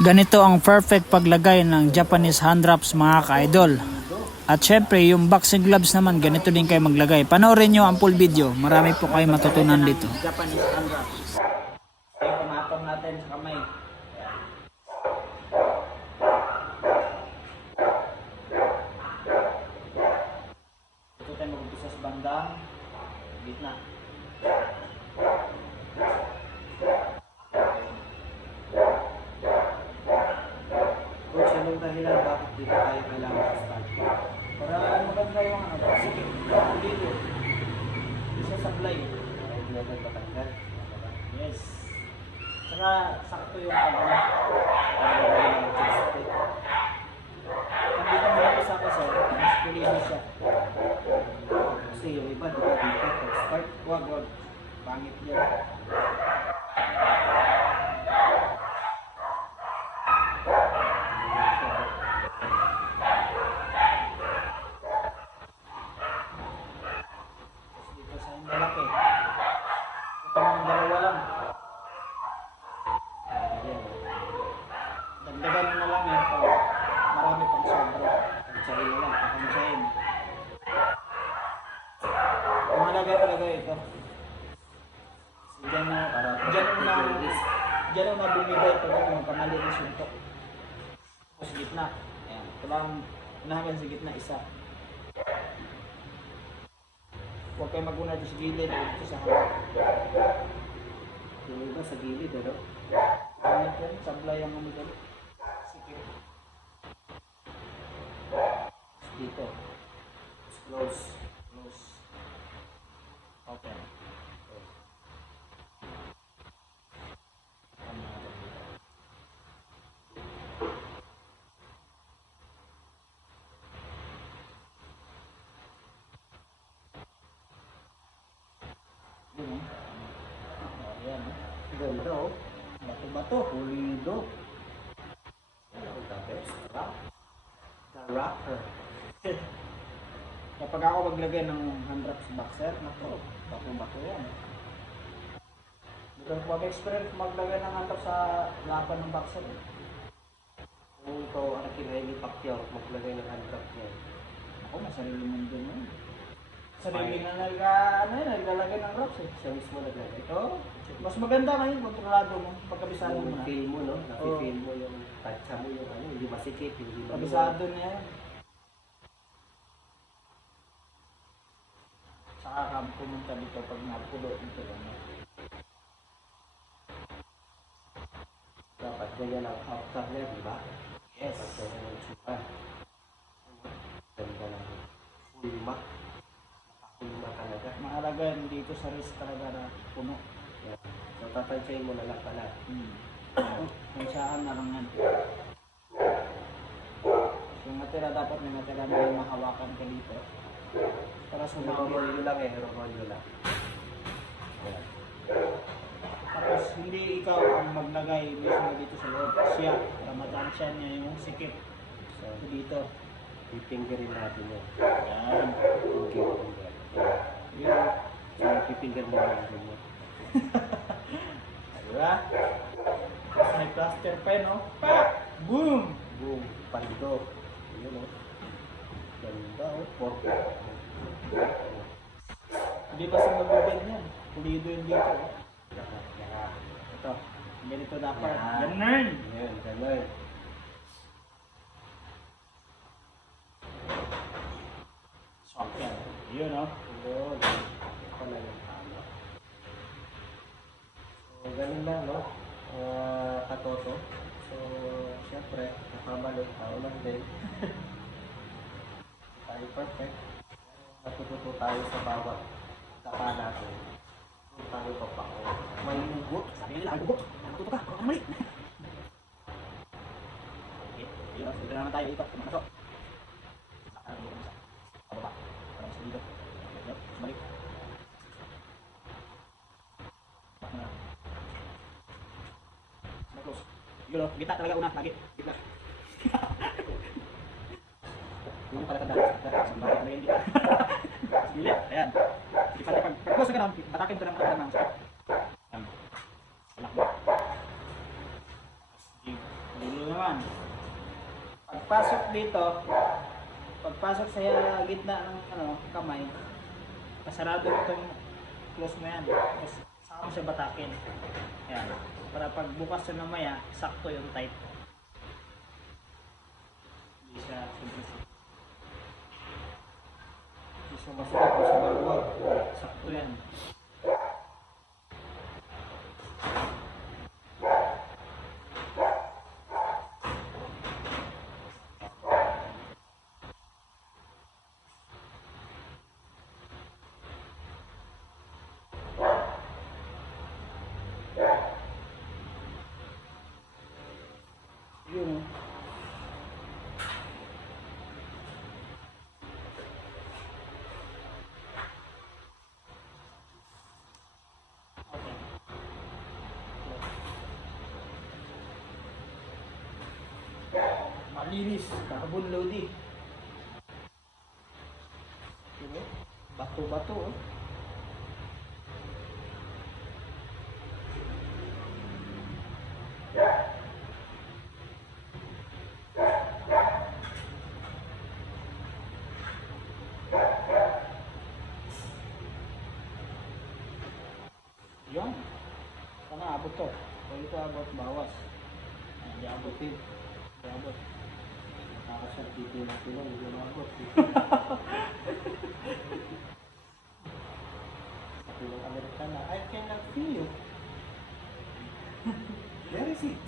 Ganito ang perfect paglagay ng Japanese hand wraps mga ka-idol. At syempre, yung boxing gloves naman, ganito din kayo maglagay. Panoorin nyo ang full video. Marami po kayo matutunan dito. Japanese hand wraps. Pumatong natin sa kamay. Ito tayo mag-umpisa sa bandang gitna. Coach, anong dahilan bakit dito tayo kailangan sa start? Para maganda yung ano, sige, dito. Isa sablay. Para hindi natin patanggal. Yes. Saka sakto yung ano. Para magaling ang chest Ang dito mo ito sa kasi, mas kulinis siya. Kasi yung iba, di ba dito, pag start, Wag, wag. Pangit yan. Tapos dito sa yung malaki. Ito ng dalawa lang. Ayan. Dagdagan mo na lang yan. Pag marami pang sobra. Pagsahin na lang. Pangsahin. Ang malagay talaga ito. Diyan mo, Para diyan mo na, take your risk. Na bumigay pag ano, magkamali ng suntok. Sa gitna. Ayan. Lang, unahan sa gitna, isa. Huwag kayo maguna dito sa gilid o dito sa harap. Yung iba sa gilid, ano? Pangit yan, sablay ang umigal. Sige. Dito. Close. Close. Open. Yun eh. Oh, yan eh. Ganda, oh. Bato-bato. Pulido. Ang best. Rock. The rocker. Kapag ako maglagay ng hand wrap sa boxer, nako, bato-bato yan. Hindi ko pa experience maglagay ng hand wrap sa laban ng boxer. eh. Kung ikaw ang kinahili Pacquiao, maglagay ng hand wrap niya. Ako, masarili mo yun. Nalga, ano yun, naglalagay ng wraps eh. Siya mismo naglagay. Ito, mas maganda ngayon, kontrolado mo, pagkabisado mo na. feel mo, no? Nafe-feel mo yung tansya mo yung ano, hindi masikip, hindi maluwag. Kabisado na yan. Saka ka pumunta dito pag napulo dito lang. Dapat ganyan ang outcome niya, di ba? Yes. Dapat ganyan ang tsura. Ganda lang. Nakahulma talaga. Yan dito sa wrist talaga na puno. So, tatansyahin mo na lang pala. Hmm. Kung saan na lang yan. Yung matira dapat may matira na may mahawakan ka dito. Para sumabit. Rollo lang eh, rollo lang. Yan. Tapos hindi ikaw ang maglagay mismo dito sa loob. Siya. Para matansya niya yung sikip So, dito. pipingerin natin yun. Yan. Finger, finger. Yun. Pipinger mo lang din yun. Diba? Tapos may plaster pa yun, no? Pa! Boom! Boom! Pando. Yun o. Ganda o. Pork. Hindi ba sa magbibend yan? Pulido yung dito. oh. Ito. Ganito dapat. Yan. Ganun! Yan, ganun. Swak yan. Yun, no? Yun. Pala yung tama. So, ganun lang, no? Uh, katoto. So, syempre, nakamali. Tao lang din. tayo perfect. Natututo tayo sa bawat tapa natin. Kung tayo pa pa May hugot. Sabi nila, bubok. Natuto ka. Huwag mali. Okay. Dito naman tayo ikot. Pumasok. Saka, dito naman sa pababa. Para mas dito. Yep, balik. Back na lang. Mas close. Yun, no? Gitna talaga una. Lagi. Gitna. Yun pala tanda. Sa bahay talaga yung gitna. Sige, ayan. Sige, pag, pag, close ka na, batakin ko ng mga ng Ayan. Alak mo. Sige, naman. Pagpasok dito, pagpasok sa gitna ng ano, kamay, pasarado mo itong close mo yan. Tapos saka mo siya batakin. Yan. Para pagbukas na mamaya, sakto yung tight. Hindi siya sumisi. Hindi siya o sa maluwag. Sakto yan. Malinis, carbon loading. Diba? Bato-bato oh. Yan. Sana abot ito abot, bawas. Hindi abot din. Hindi. Nakakasya dito na sila, hindi umabot. Sabi ng Amerikana, I cannot feel you. Where is it?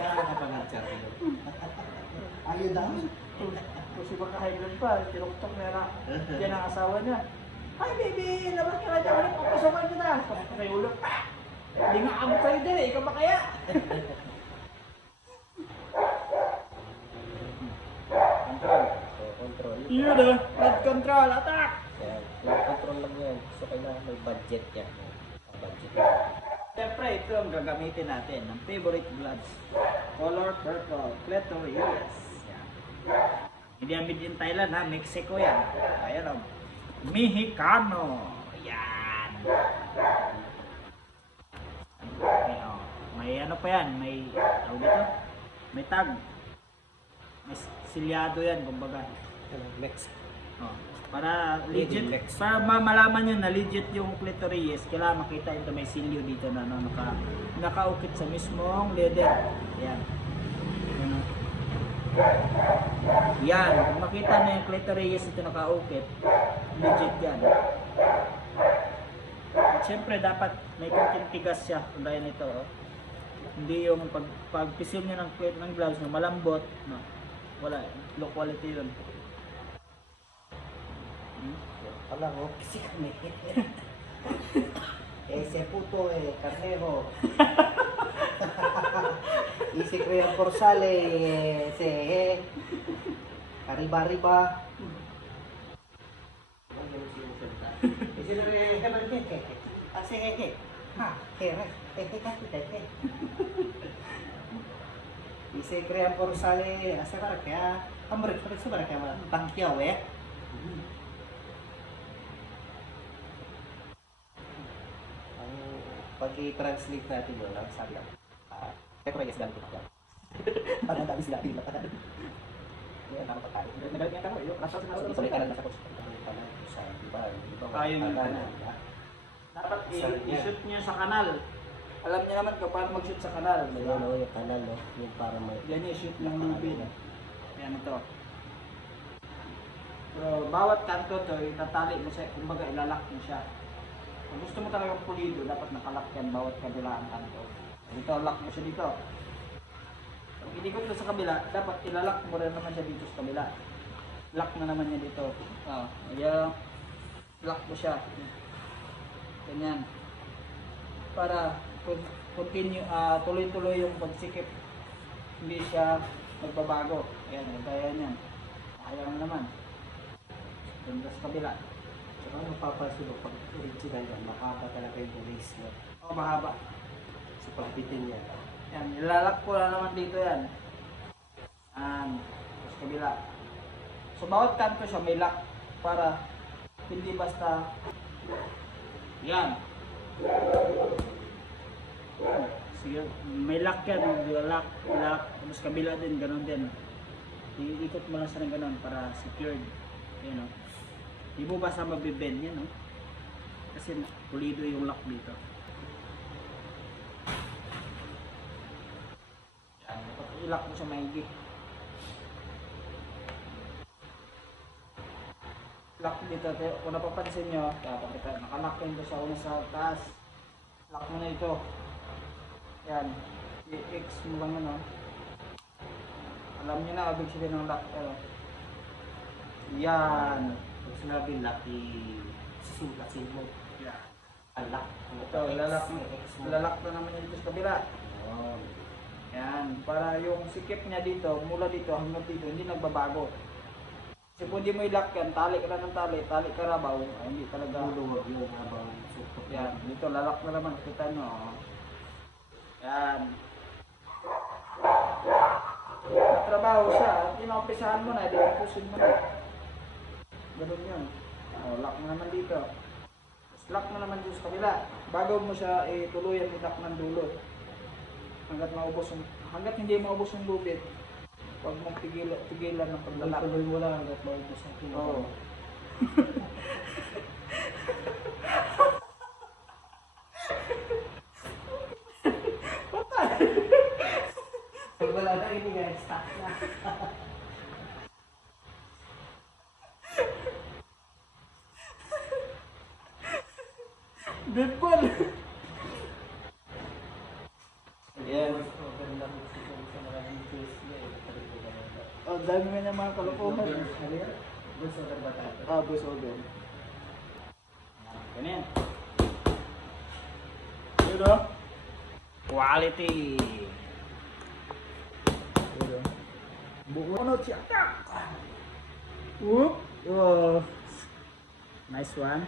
Saan ka pa nag-chat yun? Are you down? Kasi baka high blood pa, tinuktok na na. Yan ang asawa niya. Ay baby, labas ka na dyan, ulit papasokan kita. Tapos kayo ulo, ah! Hindi nga abot sa'yo din eh, ikaw ba kaya? Control. So, control. Yun ah, blood control, attack! Yan. Yung control lang yan. So, kailangan may budget yan. Ang budget. Siyempre, ito ang gagamitin natin, ng favorite bloods. Color purple, clitoris. Yan. Hindi yan made in Thailand ha, Mexico yan. Ayan o. Mexicano. Yan. Okay, oh. May ano pa yan, may tawag dito? May tag. May silyado yan, kumbaga. Ano, next. Oh, para legit, legs. para ma- malaman nyo na legit yung clitoris, kailangan makita ito may silyo dito na no, naka, nakaukit sa mismong leather. Yan. Yan. kung makita na yung clitoris ito nakaukit, legit yan. At syempre dapat may konting tigas siya, kagaya nito. Oh. Hindi yung pag, pagpisil nyo ng, ng gloves na malambot, no, wala, low quality yun. Hola, Ese puto eh, carnero. y si Creo Corsales, eh, se, arriba, arriba. Y se crean por sale a barca, hombre, por eso barca, banqueado, ¿eh? Pag-i-translate natin yun, ang sabi lang, ah, pero may yes, ganito pa Parang dami sila dito. Yan, nakapagkain. Nagalit nga ako, yung nasa Sa may kanan na sa coach. Sa iba, iba. Kaya yung. Dapat i-shoot nyo sa kanal. Alam niyo naman kung paano mag-shoot sa kanal. di ba? Ayan, no, yung kanan, no? Yung para may... Yan yung shoot ng lubid. Yan ito. So, bawat kanto to, itatali mo siya, kumbaga ilalak mo siya. Kung gusto mo talagang pulido, dapat nakalak yan bawat kabilaan kanto. Dito, lock mo siya dito. Pag inikot mo sa kabila, dapat ilalak mo rin naman siya dito sa kabila. Lock na naman niya dito. Oh, ayan. Lock mo siya. Ganyan. Para con- continue, ah, tuloy-tuloy yung pagsikip. Hindi siya magbabago. Ayan, gaya niyan. Ayaw na naman. Ganda sa kabila. Saka napapansin pag original yan, mahaba talaga yung lace, no? O, mahaba. So, pagbitin niya, Yan, nilalak ko na naman dito yan. Yan, sa kabila. So, bawat kanto siya may lock para hindi basta yan. Sige, may lock yan, lock, lock, tapos kabila din, ganun din. Iikot mo lang siya ng ganun para secured. Yan o. Di mo basta mabibend yan o. Kasi pulido yung lock dito. Yan, i-lock mo siya maigi. Lock dito, kung napapansin nyo, ito, nakalock yun sa una sa taas. Lock mo na ito. Yan. I-X mo lang ano. Alam niyo na, abig sabihin ng lock. Yan. Pag sinabi lucky, susulat mo. Yan. Alak. Ito, lalak mo. Lalak na naman yung sa kabila. Oh. Yan. Para yung sikip niya dito, mula dito hanggang dito, hindi nagbabago. Kasi kung di mo i-lock yan, tali ka na ng tali, tali karabaw, ay, hindi talaga. Luluwag yung habang sukot. Yan, dito lalak na naman, kita nyo. oh. Yan. Natrabaho siya, inumpisahan mo na, di pusin mo na. Ganun yun. O, lock na naman dito. Tapos lock na naman dito sa kabila. Bago mo siya eh, tuluyan i-lock ng dulo. Hanggat maubos yung, hanggat hindi maubos yung lubid, huwag mong pigil, pigilan ng paglalak. Tuloy mo lang hanggat maubos ang kinuha. Oo. Pag wala na, hindi nga, stop na. Deadpool! Yan. Oh, dami nga niya mga kalokohan. Gusto ka ba tayo? Ah, voice over. Ganyan. Yun o. Quality. Yun o. Buko ano siya. Whoop. Oh. Nice one.